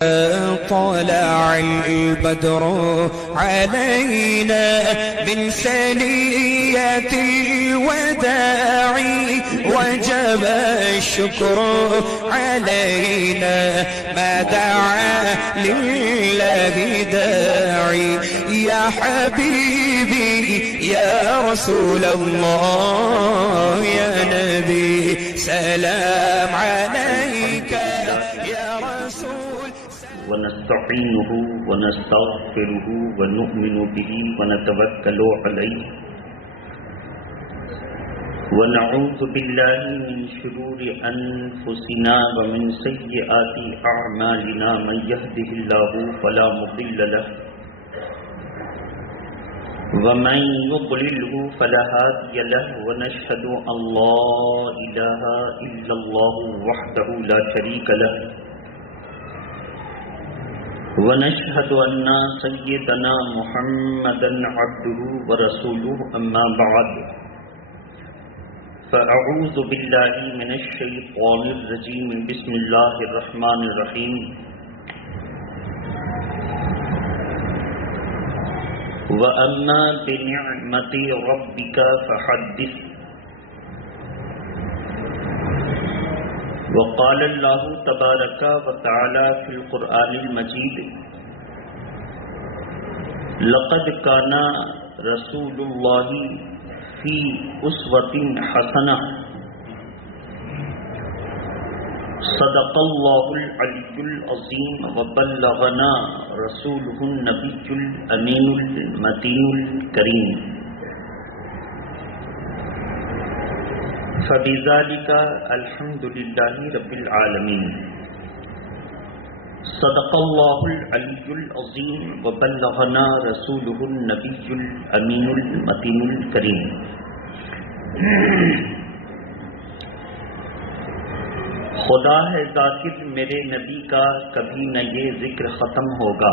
طلع البدر علينا من ثنية الوداع وجب الشكر علينا ما دعا لله داعي يا حبيبي يا رسول الله يا نبي سلام عليك يا رسول ونستعينه ونستغفره ونؤمن به ونتوكل عليه ونعوذ بالله من شرور أنفسنا ومن سيئات أعمالنا من يهده الله فلا مضل له ومن يضلله فلا هادي له ونشهد أن لا إله إلا الله وحده لا شريك له ونشهد أن سيدنا محمدا عبده ورسوله أما بعد فأعوذ بالله من الشيطان الرجيم بسم الله الرحمن الرحيم وأما بنعمة ربك فحدث وقال الله تبارك وتعالى في القرآن المجيد لقد كان رسول الله في أسوة حسنة صدق الله العلي العظيم وبلغنا رسوله النبي الأمين المتين الكريم فبذلك الحمد لله رب العالمين صدق الله العلي العظيم وبلغنا رسوله النبي الأمين المتين الكريم خدا ہے ذاکر میرے نبی کا کبھی نہ یہ ذکر ختم ہوگا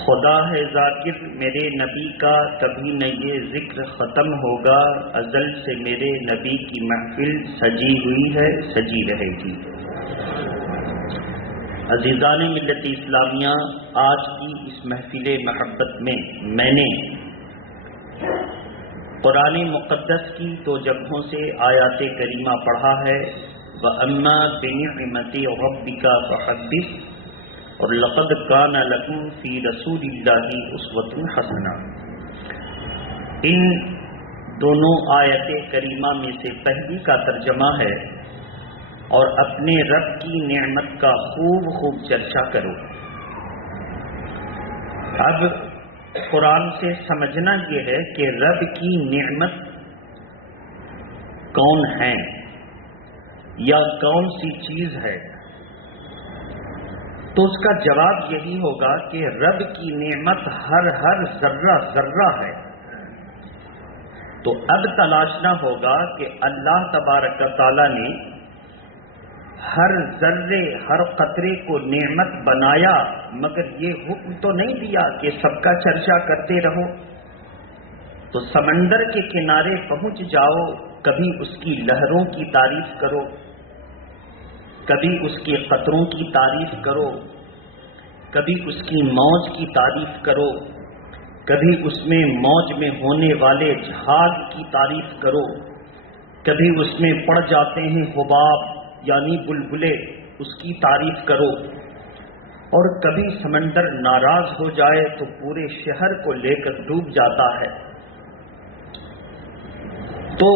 خدا ہے ذاکر میرے نبی کا کبھی نہ یہ ذکر ختم ہوگا ازل سے میرے نبی کی محفل سجی ہوئی ہے سجی رہے گی عزیزان ملت اسلامیہ آج کی اس محفل محبت میں نے قرآن مقدس کی دو جگہوں سے آیات کریمہ پڑھا ہے وَأَمَّا بِنِعْمَةِ رَبِّكَ فَحَدِّثْ اور لَقَدْ كَانَ لَكُمْ فِي رَسُولِ اللَّهِ أُسْوَةٌ حَسَنَةٌ ان دونوں آیات کریمہ میں سے پہلی کا ترجمہ ہے اور اپنے رب کی نعمت کا خوب خوب چرچا کرو. اب قرآن سے سمجھنا یہ ہے کہ رب کی نعمت کون ہے یا کون سی چیز ہے، تو اس کا جواب یہی ہوگا کہ رب کی نعمت ہر ذرہ ذرہ ہے. تو اب تلاشنا ہوگا کہ اللہ تبارک تعالیٰ نے ہر ذرے ہر قطرے کو نعمت بنایا، مگر یہ حکم تو نہیں دیا کہ سب کا چرچا کرتے رہو. تو سمندر کے کنارے پہنچ جاؤ، کبھی اس کی لہروں کی تعریف کرو، کبھی اس کے قطروں کی تعریف کرو، کبھی اس کی موج کی تعریف کرو، کبھی اس میں موج میں ہونے والے جہاز کی تعریف کرو، کبھی اس میں پڑ جاتے ہیں حباب یعنی بلبلے، اس کی تعریف کرو، اور کبھی سمندر ناراض ہو جائے تو پورے شہر کو لے کر ڈوب جاتا ہے. تو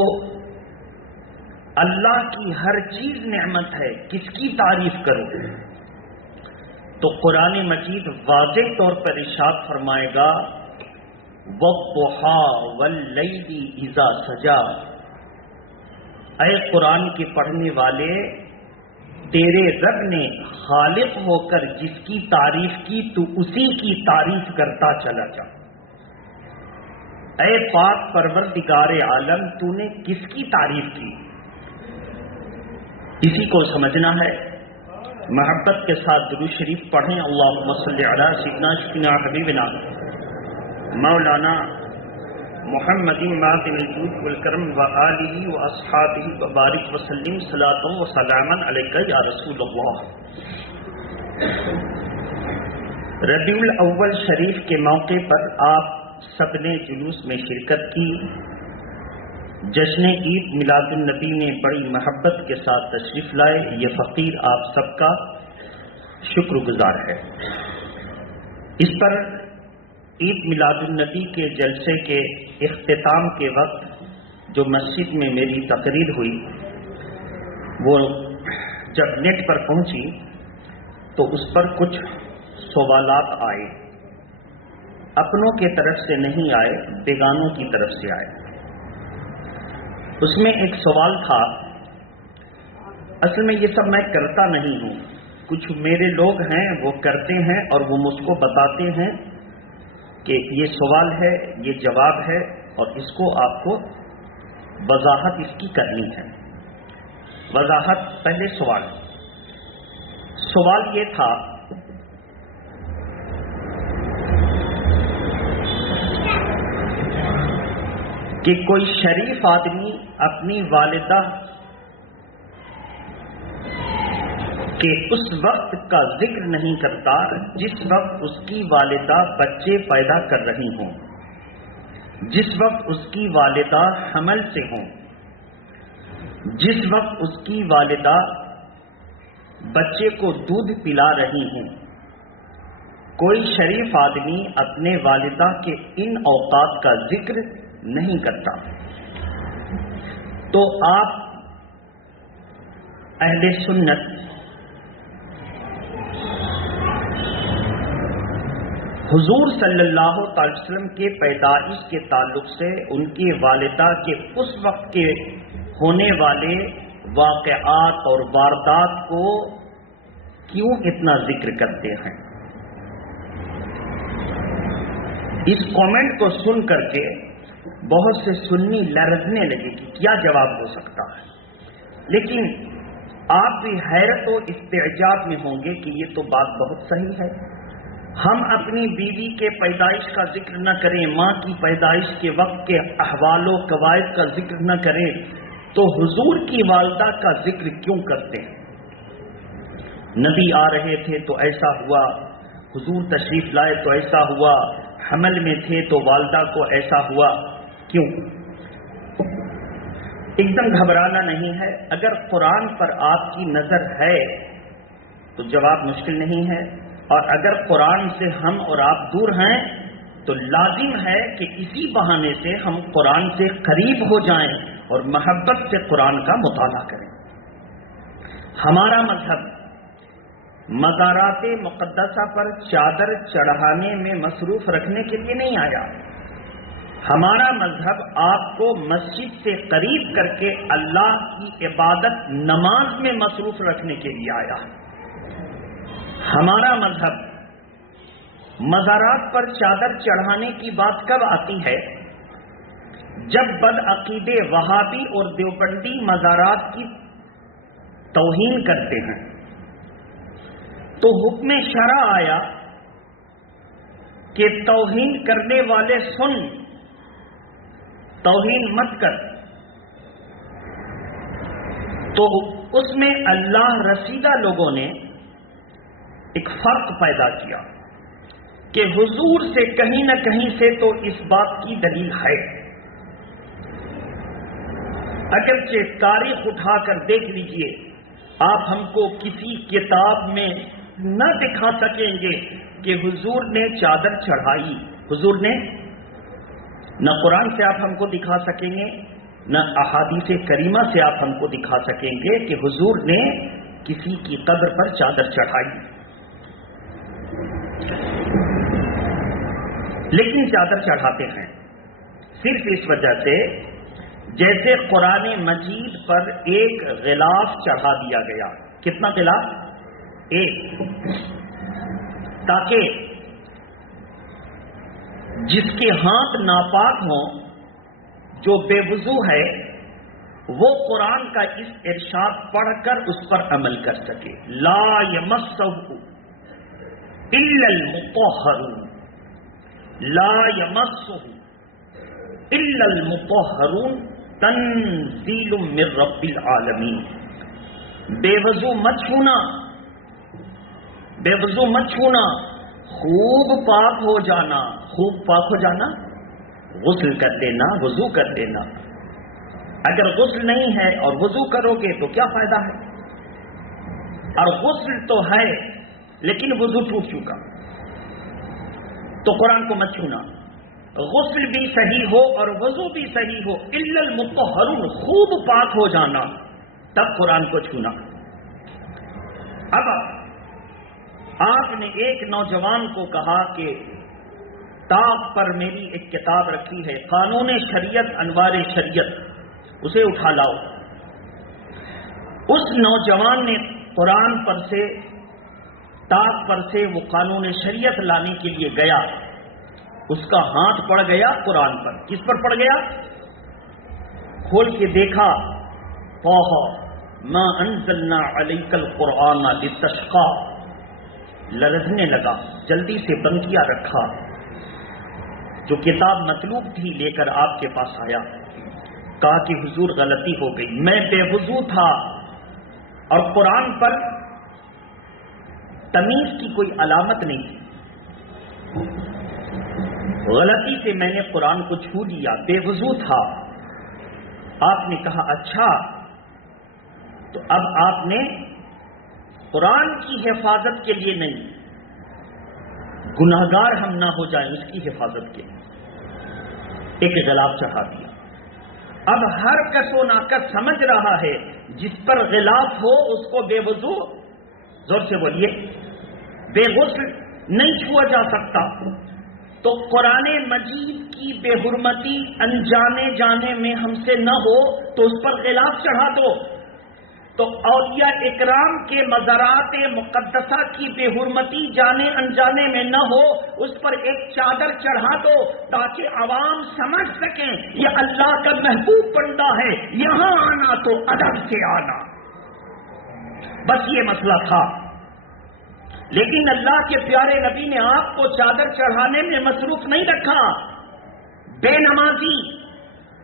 اللہ کی ہر چیز نعمت ہے، کس کی تعریف کرو؟ تو قرآن مجید واضح طور پر ارشاد فرمائے گا وَالضُّحَىٰ وَاللَّيْلِ إِذَا سَجَىٰ. اے قرآن کے پڑھنے والے، تیرے رب نے خالق ہو کر جس کی تعریف کی تو اسی کی تعریف کرتا چلا جا. اے پاک پروردگار عالم، تو نے کس کی تعریف کی؟ اسی کو سمجھنا ہے. محبت کے ساتھ درود شریف پڑھیں. اللہم صلی علی سیدنا شفیعنا حبیبنا مولانا محمد ماتن الجود والکرم وآلہ واصحابہ وبارک وسلم صلاۃ و سلاما علیک یا رسول اللہ. ربیع الاول شریف کے موقع پر آپ سب نے جلوس میں شرکت کی. جشن عید میلاد النبی میں بڑی محبت کے ساتھ تشریف لائے. یہ فقیر آپ سب کا شکر گزار ہے. اس پر عید میلاد النبی کے جلسے کے اختتام کے وقت جو مسجد میں میری تقریر ہوئی وہ جب نیٹ پر پہنچی تو اس پر کچھ سوالات آئے. اپنوں کے طرف سے نہیں آئے، بیگانوں کی طرف سے آئے. اس میں ایک سوال تھا، اصل میں یہ سب میں کرتا نہیں ہوں، کچھ میرے لوگ ہیں وہ کرتے ہیں اور وہ مجھ کو بتاتے ہیں کہ یہ سوال ہے، یہ جواب ہے اور اس کو آپ کو وضاحت اس کی کرنی ہے. وضاحت. پہلے سوال یہ تھا کہ کوئی شریف آدمی اپنی والدہ کے اس وقت کا ذکر نہیں کرتا جس وقت اس کی والدہ بچے پیدا کر رہی ہوں، جس وقت اس کی والدہ حمل سے ہوں، جس وقت اس کی والدہ بچے کو دودھ پلا رہی ہوں. کوئی شریف آدمی اپنے والدہ کے ان اوقات کا ذکر نہیں کرتا. تو آپ اہل سنت حضور صلی اللہ تعالی وسلم کے پیدائش کے تعلق سے ان کی والدہ کے اس وقت کے ہونے والے واقعات اور واردات کو کیوں اتنا ذکر کرتے ہیں؟ اس کامنٹ کو سن کر کے بہت سے سنی لرزنے لگے کہ کیا جواب ہو سکتا ہے. لیکن آپ بھی حیرت و استعجاب میں ہوں گے کہ یہ تو بات بہت صحیح ہے. ہم اپنی بیوی کے پیدائش کا ذکر نہ کریں، ماں کی پیدائش کے وقت کے احوال و قواعد کا ذکر نہ کریں تو حضور کی والدہ کا ذکر کیوں کرتے ہیں؟ نبی آ رہے تھے تو ایسا ہوا، حضور تشریف لائے تو ایسا ہوا، حمل میں تھے تو والدہ کو ایسا ہوا. کیوں؟ ایک دم گھبرانا نہیں ہے. اگر قرآن پر آپ کی نظر ہے تو جواب مشکل نہیں ہے، اور اگر قرآن سے ہم اور آپ دور ہیں تو لازم ہے کہ اسی بہانے سے ہم قرآن سے قریب ہو جائیں اور محبت سے قرآن کا مطالعہ کریں. ہمارا مذہب مزارات مقدسہ پر چادر چڑھانے میں مصروف رکھنے کے لیے نہیں آیا. ہمارا مذہب آپ کو مسجد سے قریب کر کے اللہ کی عبادت نماز میں مصروف رکھنے کے لیے آیا. ہمارا مذہب مزارات پر چادر چڑھانے کی بات کب آتی ہے؟ جب بدعقیدے وہابی اور دیوبندی مزارات کی توہین کرتے ہیں تو حکم شرع آیا کہ توہین کرنے والے سن، توہین مت کر. تو اس میں اللہ رسیدہ لوگوں نے ایک فرق پیدا کیا کہ حضور سے کہیں نہ کہیں سے تو اس بات کی دلیل ہے. اگرچہ تاریخ اٹھا کر دیکھ لیجئے، آپ ہم کو کسی کتاب میں نہ دکھا سکیں گے کہ حضور نے چادر چڑھائی. حضور نے نہ قرآن سے آپ ہم کو دکھا سکیں گے، نہ احادیث کریمہ سے آپ ہم کو دکھا سکیں گے کہ حضور نے کسی کی قبر پر چادر چڑھائی. لیکن چادر چڑھاتے ہیں صرف اس وجہ سے جیسے قرآن مجید پر ایک غلاف چڑھا دیا گیا. کتنا غلاف؟ ایک. تاکہ جس کے ہاتھ ناپاک ہوں، جو بے وضو ہے، وہ قرآن کا اس ارشاد پڑھ کر اس پر عمل کر سکے. لا یمسہ الا المطہرون، لا یمسہ الا المطہرون تنزیل من رب العالمین. بے وضو مت چھونا، بے وضو مت چھونا، خوب پاک ہو جانا، خوب پاک ہو جانا، غسل کر لینا، وضو کر لینا۔ اگر غسل نہیں ہے اور وضو کرو گے تو کیا فائدہ ہے؟ اور غسل تو ہے لیکن وضو ٹوٹ چکا، تو قرآن کو مت چھونا۔ غسل بھی صحیح ہو اور وضو بھی صحیح ہو، الا المطہرون، خوب پاک ہو جانا، تب قرآن کو چھونا۔ اب آپ نے ایک نوجوان کو کہا کہ طاق پر میری ایک کتاب رکھی ہے، قانون شریعت انوار شریعت، اسے اٹھا لاؤ۔ اس نوجوان نے قرآن پر سے، طاق پر سے وہ قانون شریعت لانے کے لیے گیا، اس کا ہاتھ پڑ گیا قرآن پر۔ کس پر پڑ گیا؟ کھول کے دیکھا، ما انزلنا علیک القرآن لتشقی، لرزنے لگا، جلدی سے بند کیا رکھا۔ جو کتاب مطلوب تھی لے کر آپ کے پاس آیا، کہا کہ حضور غلطی ہو گئی، میں بے وضو تھا اور قرآن پر تمیز کی کوئی علامت نہیں تھی، غلطی سے میں نے قرآن کو چھو لیا، بے وضو تھا۔ آپ نے کہا اچھا، تو اب آپ نے قرآن کی حفاظت کے لیے نہیں، گناہگار ہم نہ ہو جائیں اس کی حفاظت کے لیے ایک غلاف چڑھا دیا۔ اب ہر کس و ناکس سمجھ رہا ہے جس پر غلاف ہو اس کو بے وضو، زور سے بولیے، بے غسل نہیں چھوا جا سکتا۔ تو قرآن مجید کی بے حرمتی انجانے جانے میں ہم سے نہ ہو تو اس پر غلاف چڑھا دو۔ تو اولیاء اکرام کے مزارات مقدسہ کی بے حرمتی جانے انجانے میں نہ ہو، اس پر ایک چادر چڑھا دو تاکہ عوام سمجھ سکیں یہ اللہ کا محبوب بندہ ہے، یہاں آنا تو ادب سے آنا۔ بس یہ مسئلہ تھا، لیکن اللہ کے پیارے نبی نے آپ کو چادر چڑھانے میں مصروف نہیں رکھا۔ بے نمازی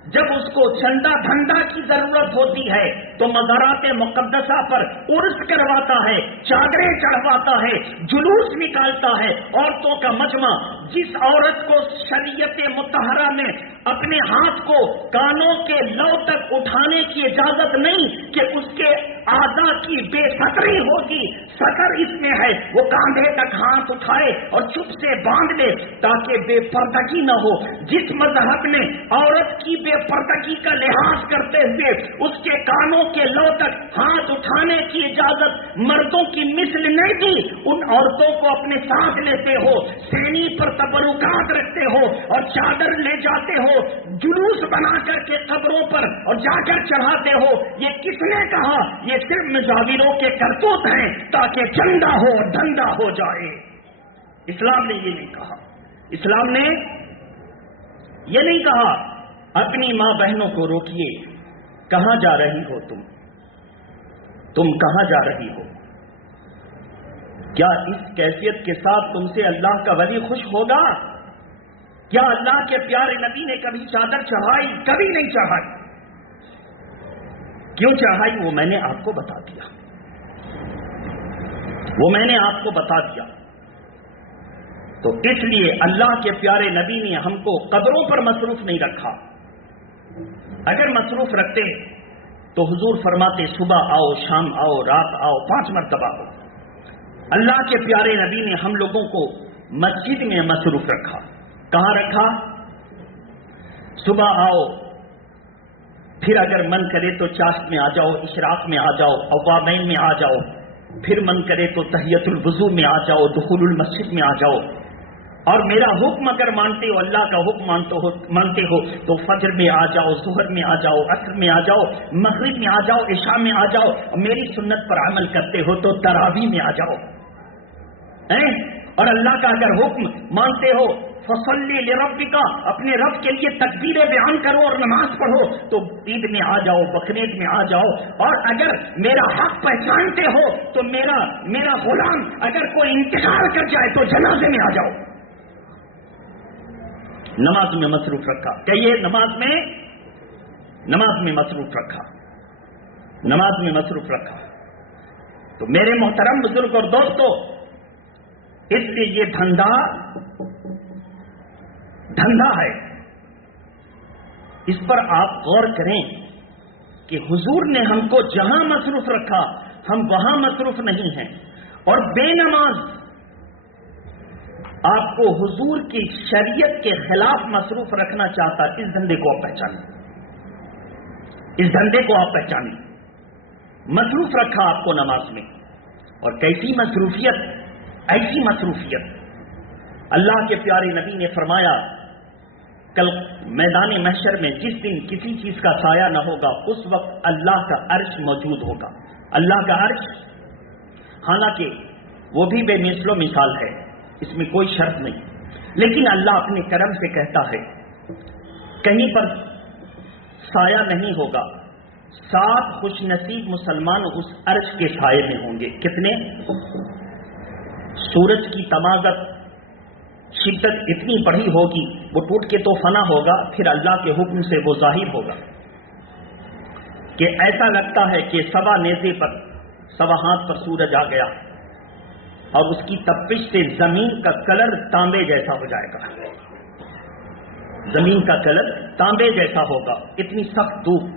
جب اس کو چندہ دھندا کی ضرورت ہوتی ہے تو مزارات مقدسہ پر عرس کرواتا ہے، چادریں چڑھواتا ہے، جلوس نکالتا ہے، عورتوں کا مجمع۔ جس عورت کو شریعت مطہرہ میں اپنے ہاتھ کو کانوں کے لو تک اٹھانے کی اجازت نہیں کہ اس کے اعضاء کی بے ستری ہوگی، ستر اس میں ہے، وہ کاندھے تک ہاتھ اٹھائے اور چپ سے باندھ لے تاکہ بے پردگی نہ ہو۔ جس مذہب نے عورت کی بے پردگی کا لحاظ کرتے ہوئے اس کے کانوں کے لو تک ہاتھ اٹھانے کی اجازت مردوں کی مثل نہیں دی، ان عورتوں کو اپنے ساتھ لیتے ہو، سینی پر تبرکات رکھتے ہو اور چادر لے جاتے ہو، جلوس بنا کر کے قبروں پر اور جا کر چڑھاتے ہو۔ یہ کس نے کہا؟ یہ صرف مجاوروں کے کرتوت ہیں تاکہ چندہ ہو اور دھندا ہو جائے۔ اسلام نے یہ نہیں کہا، اسلام نے یہ نہیں کہا۔ اپنی ماں بہنوں کو روکیے، کہاں جا رہی ہو تم کہاں جا رہی ہو؟ کیا اس کیفیت کے ساتھ تم سے اللہ کا ولی خوش ہوگا؟ کیا اللہ کے پیارے نبی نے کبھی چادر چڑھائی؟ کبھی نہیں چڑھائی۔ کیوں چڑھائی وہ میں نے آپ کو بتا دیا، وہ میں نے آپ کو بتا دیا۔ تو اس لیے اللہ کے پیارے نبی نے ہم کو قبروں پر مصروف نہیں رکھا۔ اگر مصروف رکھتے تو حضور فرماتے صبح آؤ، شام آؤ، رات آؤ، 5 مرتبہ آؤ۔ اللہ کے پیارے نبی نے ہم لوگوں کو مسجد میں مصروف رکھا۔ کہاں رکھا؟ صبح آؤ، پھر اگر من کرے تو چاشت میں آ جاؤ، اشراق میں آ جاؤ، اوابین میں آ جاؤ، پھر من کرے تو تحیت الوضو میں آ جاؤ، دخول المسجد میں آ جاؤ، اور میرا حکم اگر مانتے ہو، اللہ کا حکم مانتے ہو تو فجر میں آ جاؤ، ظہر میں آ جاؤ، عصر میں آ جاؤ، مغرب میں آ جاؤ، عشاء میں آ جاؤ، اور میری سنت پر عمل کرتے ہو تو تراویح میں آ جاؤ۔ اور اللہ کا اگر حکم مانتے ہو فصلی لربک، اپنے رب کے لیے تکبیریں بیان کرو اور نماز پڑھو، تو عید میں آ جاؤ، بقرعید میں آ جاؤ۔ اور اگر میرا حق پہچانتے ہو تو میرا غلام اگر کوئی انتقال کر جائے تو جنازے میں آ جاؤ۔ نماز میں مصروف رکھا، کہیے نماز میں مصروف رکھا، نماز میں مصروف رکھا۔ تو میرے محترم بزرگ اور دوستو، اس لیے یہ دھندا ہے. اس پر آپ غور کریں کہ حضور نے ہم کو جہاں مصروف رکھا ہم وہاں مصروف نہیں ہیں. اور بے نماز آپ کو حضور کی شریعت کے خلاف مصروف رکھنا چاہتا. اس دھندے کو آپ پہچانیں, اس دھندے کو آپ پہچانیں. مصروف رکھا آپ کو نماز میں. اور کیسی مصروفیت, ایسی مصروفیت. اللہ کے پیارے نبی نے فرمایا کل میدان محشر میں جس دن کسی چیز کا سایہ نہ ہوگا اس وقت اللہ کا عرش موجود ہوگا. اللہ کا عرش, حالانکہ وہ بھی بے مثل و مثال ہے, اس میں کوئی شرط نہیں, لیکن اللہ اپنے کرم سے کہتا ہے کہیں پر سایہ نہیں ہوگا. 7 خوش نصیب مسلمان اس عرش کے سائے میں ہوں گے. کتنے؟ سورج کی تمازت شدت اتنی بڑی ہوگی وہ ٹوٹ کے تو فنا ہوگا, پھر اللہ کے حکم سے وہ ظاہر ہوگا کہ ایسا لگتا ہے کہ 1.25 نیزے پر 1.25 ہاتھ پر سورج آ گیا اور اس کی تپش سے زمین کا کلر تانبے جیسا ہو جائے گا. زمین کا کلر تانبے جیسا ہوگا. اتنی سخت دھوپ,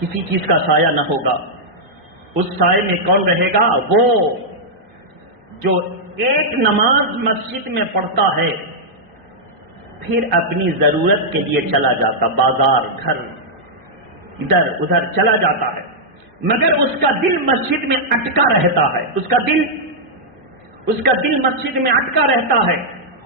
کسی چیز کا سایہ نہ ہوگا. اس سائے میں کون رہے گا؟ وہ جو ایک نماز مسجد میں پڑھتا ہے پھر اپنی ضرورت کے لیے چلا جاتا, بازار گھر ادھر ادھر چلا جاتا ہے, مگر اس کا دل مسجد میں اٹکا رہتا ہے. اس کا دل مسجد میں اٹکا رہتا ہے.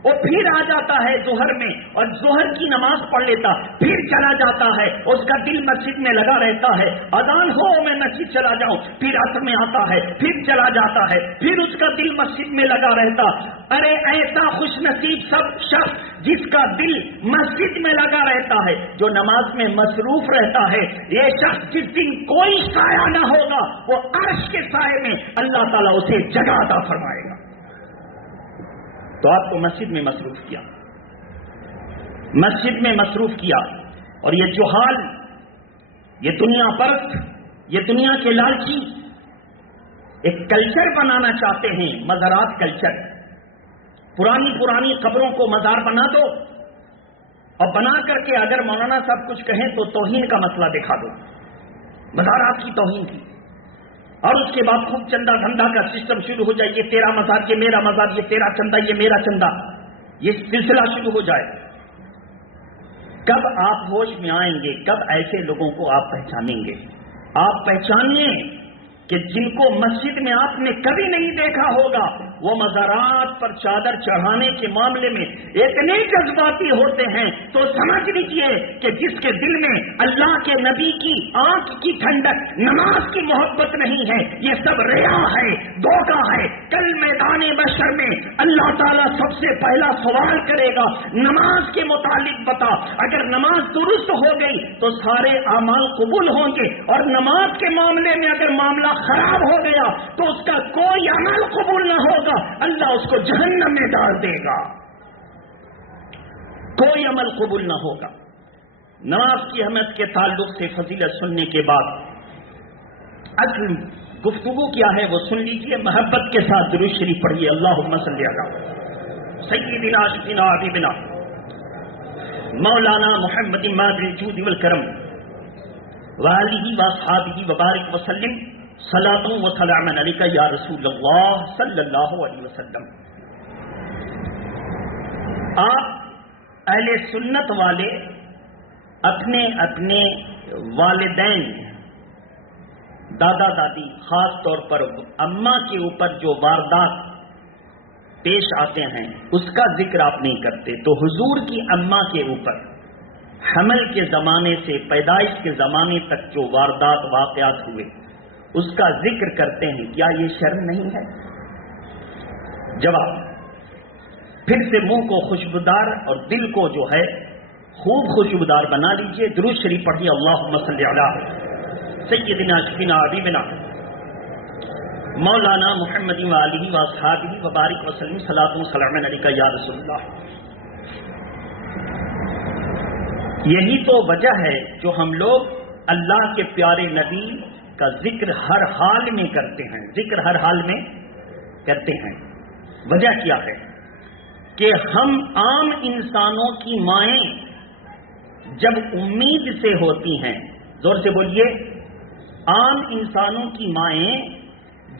وہ پھر آ جاتا ہے ظہر میں اور ظہر کی نماز پڑھ لیتا, پھر چلا جاتا ہے. اس کا دل مسجد میں لگا رہتا ہے, اذان ہو میں مسجد چلا جاؤں, پھر عصر میں آتا ہے, پھر چلا جاتا ہے, پھر اس کا دل مسجد میں لگا رہتا. ارے ایسا خوش نصیب سب شخص جس کا دل مسجد میں لگا رہتا ہے, جو نماز میں مصروف رہتا ہے. یہ شخص جس دن کوئی سایہ نہ ہوگا وہ عرش کے سائے میں اللہ تعالیٰ اسے جگہ عطا فرمائے گا. تو آپ کو مسجد میں مصروف کیا, مسجد میں مصروف کیا. اور یہ جوہال, یہ دنیا پرست, یہ دنیا کے لالچی ایک کلچر بنانا چاہتے ہیں, مزارات کلچر. پرانی قبروں کو مزار بنا دو اور بنا کر کے اگر مولانا صاحب کچھ کہیں تو توہین کا مسئلہ دکھا دو, مزارات کی توہین کی. اور اس کے بعد خوب چندہ دھندا کا سسٹم شروع ہو جائے, یہ تیرا مزار, یہ میرا مزار, یہ تیرا چندہ, یہ میرا چندہ, یہ سلسلہ شروع ہو جائے. کب آپ ہوش میں آئیں گے, کب ایسے لوگوں کو آپ پہچانیں گے؟ آپ پہچانیے کہ جن کو مسجد میں آپ نے کبھی نہیں دیکھا ہوگا وہ مزارات پر چادر چڑھانے کے معاملے میں اتنے جذباتی ہوتے ہیں تو سمجھ لیجیے کہ جس کے دل میں اللہ کے نبی کی آنکھ کی ٹھنڈک, نماز کی محبت نہیں ہے, یہ سب ریا ہے, دھوکہ ہے. کل میدان محشر میں اللہ تعالیٰ سب سے پہلا سوال کرے گا, نماز کے متعلق بتا. اگر نماز درست ہو گئی تو سارے اعمال قبول ہوں گے, اور نماز کے معاملے میں اگر معاملہ خراب ہو گیا تو اس کا کوئی عمل قبول نہ ہوگا, اللہ اس کو جہنم میں ڈال دے گا. کوئی عمل قبول نہ ہوگا. نماز کی اہمیت کے تعلق سے فضیلت سننے کے بعد اصل گفتگو کیا ہے وہ سن لیجئے. محبت کے ساتھ درود شریف پڑھیے. اللہم صلی علی سیدنا شفینا حبیبنا مولانا محمد مادر الجود والکرم وآلہ واصحابہ وبارک وسلم صلاۃ و سلام علیک یا رسول اللہ صلی اللہ علیہ وسلم. آپ اہل سنت والے اپنے اپنے والدین, دادا دادی, خاص طور پر اماں کے اوپر جو واردات پیش آتے ہیں اس کا ذکر آپ نہیں کرتے. تو حضور کی اماں کے اوپر حمل کے زمانے سے پیدائش کے زمانے تک جو واردات واقعات ہوئے اس کا ذکر کرتے ہیں, کیا یہ شرم نہیں ہے؟ جواب, پھر سے منہ کو خوشبودار اور دل کو جو ہے خوب خوشبودار بنا لیجئے. درود شریف پڑھیے. اللہم صلی علی سیدنا شفینا حبیبنا مولانا محمد وآلہ واصحابہ وبارک وسلم صلاۃ و سلام علیک یا رسول اللہ. یہی تو وجہ ہے جو ہم لوگ اللہ کے پیارے نبی کا ذکر ہر حال میں کرتے ہیں, ذکر ہر حال میں کرتے ہیں. وجہ کیا ہے کہ ہم عام انسانوں کی مائیں جب امید سے ہوتی ہیں، زور سے بولیے، عام انسانوں کی مائیں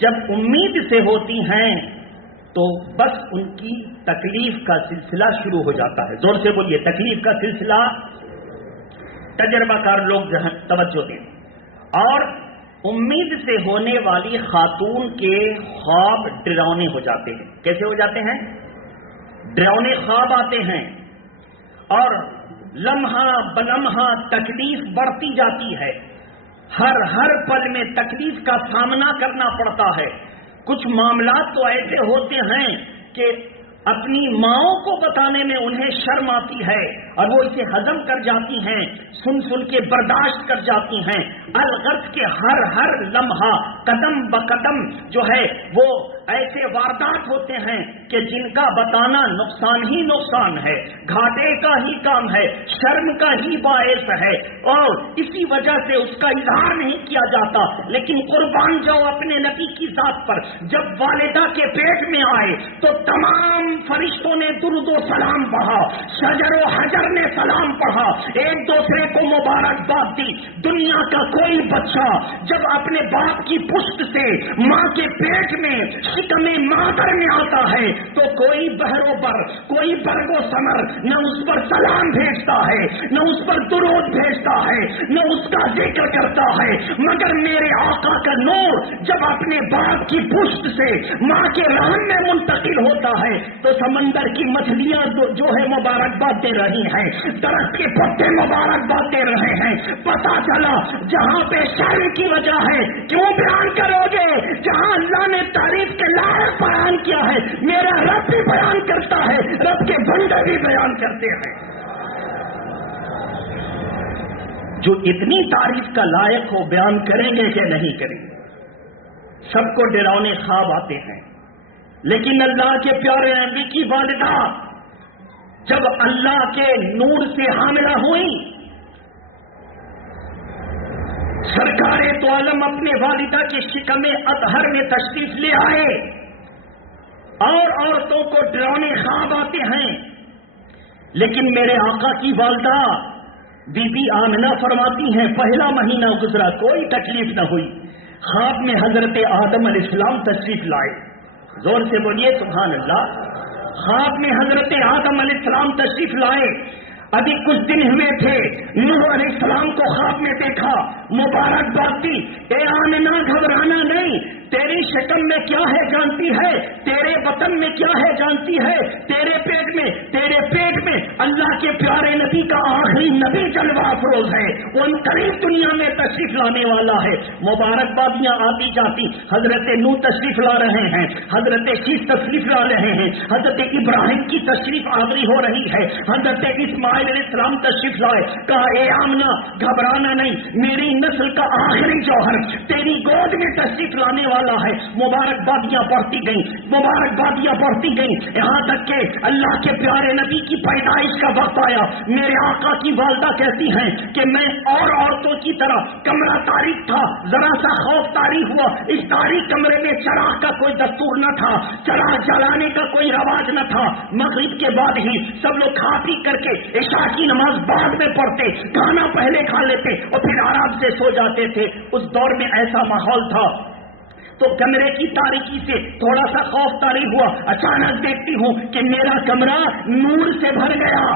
جب امید سے ہوتی ہیں تو بس ان کی تکلیف کا سلسلہ شروع ہو جاتا ہے. زور سے بولیے، تکلیف کا سلسلہ. تجربہ کار لوگ توجہ دیں. اور امید سے ہونے والی خاتون کے خواب ڈراؤنے ہو جاتے ہیں. کیسے ہو جاتے ہیں؟ ڈراؤنے خواب آتے ہیں اور لمحہ بلمحہ تکلیف بڑھتی جاتی ہے. ہر پل میں تکلیف کا سامنا کرنا پڑتا ہے. کچھ معاملات تو ایسے ہوتے ہیں کہ اپنی ماؤں کو بتانے میں انہیں شرم آتی ہے اور وہ اسے ہضم کر جاتی ہیں، سن کے برداشت کر جاتی ہیں. الغرض کے ہر لمحہ قدم بقدم جو ہے وہ ایسے واردات ہوتے ہیں کہ جن کا بتانا نقصان ہی نقصان ہے، گھاٹے کا ہی کام ہے، شرم کا ہی باعث ہے، اور اسی وجہ سے اس کا اظہار نہیں کیا جاتا. لیکن قربان جاؤ اپنے نبی کی ذات پر، جب والدہ کے پیٹ میں آئے تو تمام فرشتوں نے درود و سلام پڑھا، شجر و حجر نے سلام پڑھا، ایک دوسرے کو مبارکباد دی. دنیا کا کوئی بچہ جب اپنے باپ کی پشت سے ماں کے پیٹ میں شکم مادر میں آتا ہے تو کوئی بہروبر، کوئی برگ و ثمر نہ اس پر سلام بھیجتا ہے، نہ اس پر درود بھیجتا ہے، نہ اس کا ذکر کرتا ہے. مگر میرے آقا کا نور جب اپنے باپ کی پشت سے ماں کے رحم میں منتقل ہوتا ہے تو سمندر کی مچھلیاں جو ہے مبارکباد دے رہی ہیں، درخت کے پتے مبارکباد دے رہے ہیں. پتا چلا جہاں پہ شرم کی وجہ ہے کیوں بیان کرو گے؟ جہاں اللہ نے تعریف کے لائق بیان کیا ہے، میرا رب بھی بیان کرتا ہے، رب کے بندے بھی بیان کرتے ہیں. جو اتنی تعریف کا لائق ہو بیان کریں گے کہ نہیں کریں گے؟ سب کو ڈراؤنے خواب آتے ہیں، لیکن اللہ کے پیارے نبی کی والدہ جب اللہ کے نور سے حاملہ ہوئی، سرکار تو عالم اپنے والدہ کے شکم اطہر میں تشریف لے آئے، اور عورتوں کو ڈراؤنے خواب آتے ہیں. لیکن میرے آقا کی والدہ بی بی آمنہ فرماتی ہیں پہلا مہینہ گزرا کوئی تکلیف نہ ہوئی. خواب میں حضرت آدم علیہ السلام تشریف لائے. زور سے بولیے سبحان اللہ. خواب میں حضرت آدم علیہ السلام تشریف لائے. ابھی کچھ دن ہوئے تھے، نوح علیہ السلام کو خواب میں دیکھا، مبارکباد دی. اے آمنہ گھبرانا نہیں، تیری شکم میں کیا ہے جانتی ہے، تیرے بطن میں کیا ہے جانتی ہے، تیرے پیٹ میں اللہ کے پیارے نبی کا آخری نبی جلوہ افروز ہے، وہ قریب دنیا میں تشریف لانے والا ہے. مبارکبادیاں آتی جاتی. حضرت نوح تشریف لا رہے ہیں، حضرت شیش تشریف لا رہے ہیں، حضرت ابراہیم کی تشریف آوری ہو رہی ہے، حضرت اسماعیل علیہ السلام تشریف لائے. کہا اے آمنہ گھبرانا نہیں، میری نسل کا آخری جوہر تیری گود میں تشریف لانے والا ہے. مبارکبادیاں بڑھتی گئیں، یہاں تک کہ اللہ کے پیارے نبی کی پیدائش کا وقت آیا. میرے آقا کی والدہ کہتی ہیں کہ میں اور عورتوں کی طرح کمرہ تاریک تھا، ذرا سا خوف طاری ہوا. اس تاریک کمرے میں چراغ کا کوئی دستور نہ تھا، چراغ جلانے کا کوئی رواج نہ تھا. مغرب کے بعد ہی سب لوگ کھا پی کر کے عشاء کی نماز بعد میں پڑھتے، کھانا پہلے کھا لیتے اور پھر آرام سے سو جاتے تھے. اس دور میں ایسا ماحول تھا. تو کمرے کی تاریکی سے تھوڑا سا خوف طاری ہوا. اچانک دیکھتی ہوں کہ میرا کمرہ نور سے بھر گیا،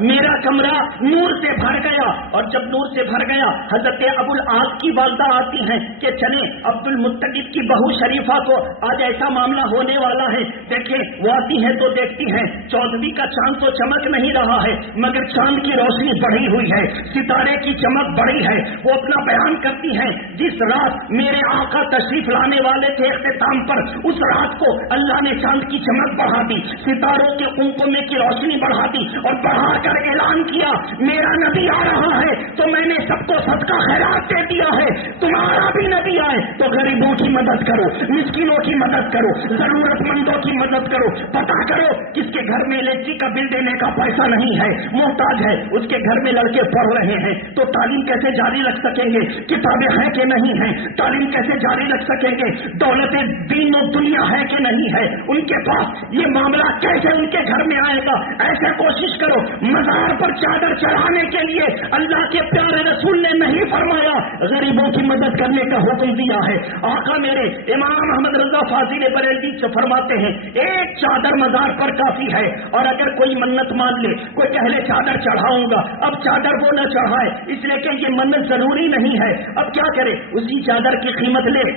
میرا کمرہ نور سے بھر گیا. اور جب نور سے بھر گیا حضرت ابو العاص کی والدہ آتی ہیں کہ چلیں عبد المطلب کی بہو شریفہ کو آج ایسا معاملہ ہونے والا ہے. دیکھیں وہ آتی ہیں تو دیکھتی ہیں 14ویں کا چاند تو چمک نہیں رہا ہے مگر چاند کی روشنی بڑھی ہوئی ہے، ستارے کی چمک بڑھی ہے. وہ اپنا بیان کرتی ہیں جس رات میرے آقا تشریف لانے والے تھے اختتام پر، اس رات کو اللہ نے چاند کی چمک بڑھا دی، ستاروں کے کنکمے کی روشنی بڑھا دی اور بڑھا کر اعلان کیا میرا نبی آ رہا ہے تو میں نے سب کو صدقہ خیرات دے دیا ہے، تمہارا بھی نبی آئے تو غریبوں کی مدد کرو، مسکینوں کی مدد کرو، ضرورت مندوں کی مدد کرو۔ پتا کرو کس کے گھر میں الیکٹرک کا بل دینے کا پیسہ نہیں ہے، محتاج ہے، اس کے گھر میں لڑکے پڑھ رہے ہیں تو تعلیم کیسے جاری رکھ سکیں گے؟ کتابیں ہیں کہ نہیں ہیں؟ تعلیم کیسے جاری رکھ سکیں گے؟ دولت دین و دنیا ہے کہ نہیں ہے ان کے پاس؟ یہ معاملہ کیسے ان کے گھر میں آئے گا؟ ایسے کوشش کرو۔ مزار پر چادر چڑھانے کے لیے اللہ کے پیارے رسول نے نہیں فرمایا، غریبوں کی مدد کرنے کا حکم دیا ہے۔ آقا میرے امام احمد رضا فاضل بریلوی سے فرماتے ہیں ایک چادر مزار پر کافی ہے، اور اگر کوئی منت مان لے، کوئی پہلے چادر چڑھاؤں گا، اب چادر وہ نہ چڑھائے اس لیے کہ یہ منت ضروری نہیں ہے، اب کیا کرے؟ اسی چادر کی قیمت لے،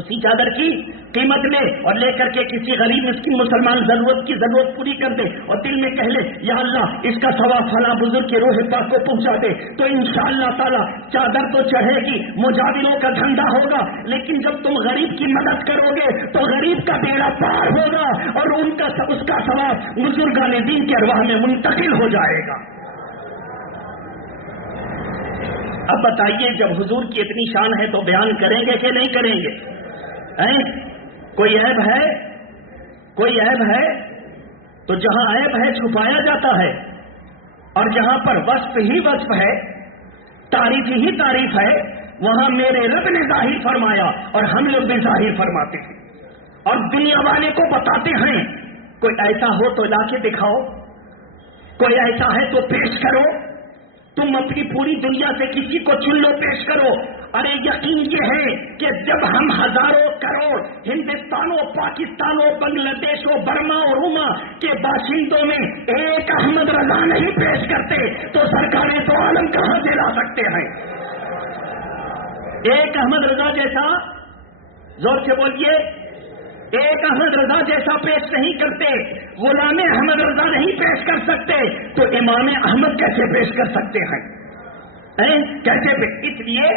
اسی چادر کی قیمت لے اور لے کر کے کسی غریب مسکین مسلمان ضرورت کی ضرورت پوری کر دے، اور دل میں کہہ لے یا اللہ اس کا ثواب فلاں بزرگ کے روح پاک کو پہنچا دے، تو انشاءاللہ تعالی چادر تو چڑھے گی، مجاوروں کا دھندا ہوگا، لیکن جب تم غریب کی مدد کرو گے تو غریب کا بیڑا پار ہوگا اور اس کا ثواب بزرگان دین کے ارواح میں منتقل ہو جائے گا۔ اب بتائیے جب حضور کی اتنی شان ہے تو بیان کریں گے کہ نہیں کریں گے؟ کوئی عیب ہے؟ کوئی عیب ہے؟ تو جہاں عیب ہے چھپایا جاتا ہے، اور جہاں پر وصف ہی وصف ہے، تعریف ہی تعریف ہے، وہاں میرے رب نے ظاہر فرمایا اور ہم لوگ بھی ظاہر فرماتے ہیں، اور دنیا والے کو بتاتے ہیں کوئی ایسا ہو تو لا کے دکھاؤ، کوئی ایسا ہے تو پیش کرو، تم اپنی پوری دنیا سے کسی کو چن لو پیش کرو۔ ارے یقین یہ ہے کہ جب ہم ہزاروں کروڑ ہندوستانوں، پاکستانوں، بنگلہ دیشوں، برما اور روما کے باشندوں میں ایک احمد رضا نہیں پیش کرتے تو سرکاریں تو عالم کہاں سے لا سکتے ہیں؟ ایک احمد رضا جیسا، زور سے بولیے، ایک احمد رضا جیسا پیش نہیں کرتے، غلام احمد رضا نہیں پیش کر سکتے تو امام احمد کیسے پیش کر سکتے ہیں؟ کیسے؟ اس لیے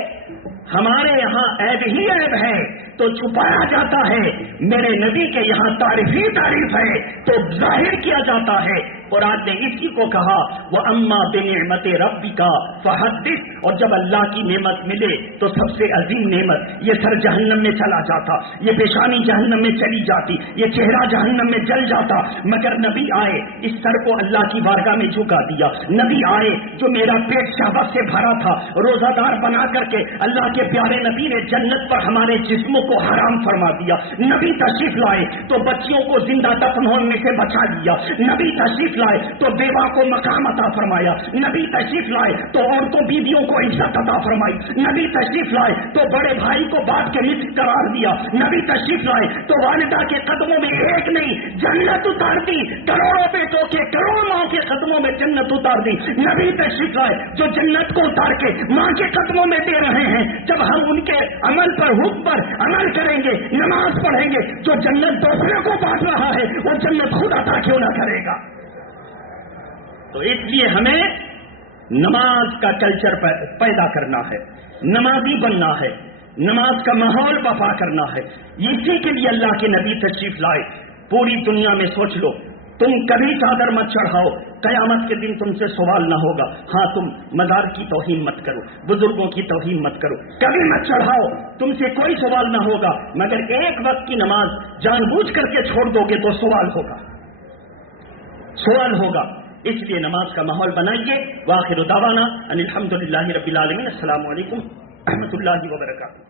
ہمارے یہاں عیب ہی عیب ہے تو چھپایا جاتا ہے، میرے نبی کے یہاں تعریف ہی تعریف ہے تو ظاہر کیا جاتا ہے۔ قرآن نے اسی کو کہا وَأَمَّا بِنِعْمَتِ رَبِّكَ فَحَدِّثْ، اور جب اللہ کی نعمت ملے تو سب سے عظیم نعمت، یہ سر جہنم میں چلا جاتا، یہ پیشانی جہنم میں چلی جاتی، یہ چہرہ جہنم میں جل جاتا، مگر نبی آئے اس سر کو اللہ کی بارگاہ میں جھکا دیا، نبی آئے جو میرا پیٹ شہوت سے بھرا تھا، روزہ دار بنا کر کے اللہ کے پیارے نبی نے جنت پر ہمارے جسموں کو حرام فرما دیا، نبی تشریف لائے تو بچیوں کو زندہ دفن ہونے سے بچا لیا، نبی تشریف لائے تو بیوہ کو مقام عطا فرمایا، نبی تشریف لائے تو عورتوں بیویوں کو عزت عطا فرمائی، نبی تشریف لائے تو بڑے بھائی کو باپ کے مثل قرار دیا، نبی تشریف لائے تو والدہ کے قدموں میں ایک نہیں جنت اتار دی، کروڑوں بیٹوں کے کروڑوں ماں کے قدموں میں جنت اتار دی، نبی تشریف لائے جو جنت کو اتار کے ماں کے قدموں میں دے رہے ہیں، جب ہم ان کے عمل پر حکم پر عمل کریں گے، نماز پڑھیں گے، جو جنت دوسروں کو بانٹ رہا ہے وہ جنت خود عطا کیوں نہ کرے گا؟ تو اس لیے ہمیں نماز کا کلچر پیدا کرنا ہے، نمازی بننا ہے، نماز کا ماحول وفا کرنا ہے، اسی کے لیے اللہ کے نبی تشریف لائے۔ پوری دنیا میں سوچ لو، تم کبھی چادر مت چڑھاؤ، قیامت کے دن تم سے سوال نہ ہوگا۔ ہاں تم مزار کی توہین مت کرو، بزرگوں کی توہین مت کرو، کبھی مت چڑھاؤ، تم سے کوئی سوال نہ ہوگا، مگر ایک وقت کی نماز جان بوجھ کر کے چھوڑ دو گے تو سوال ہوگا، سوال ہوگا۔ اس لیے نماز کا ماحول بنائیے۔ وآخر دعوانا ان الحمد للہ رب العالمین۔ السلام علیکم ورحمۃ اللہ وبرکاتہ۔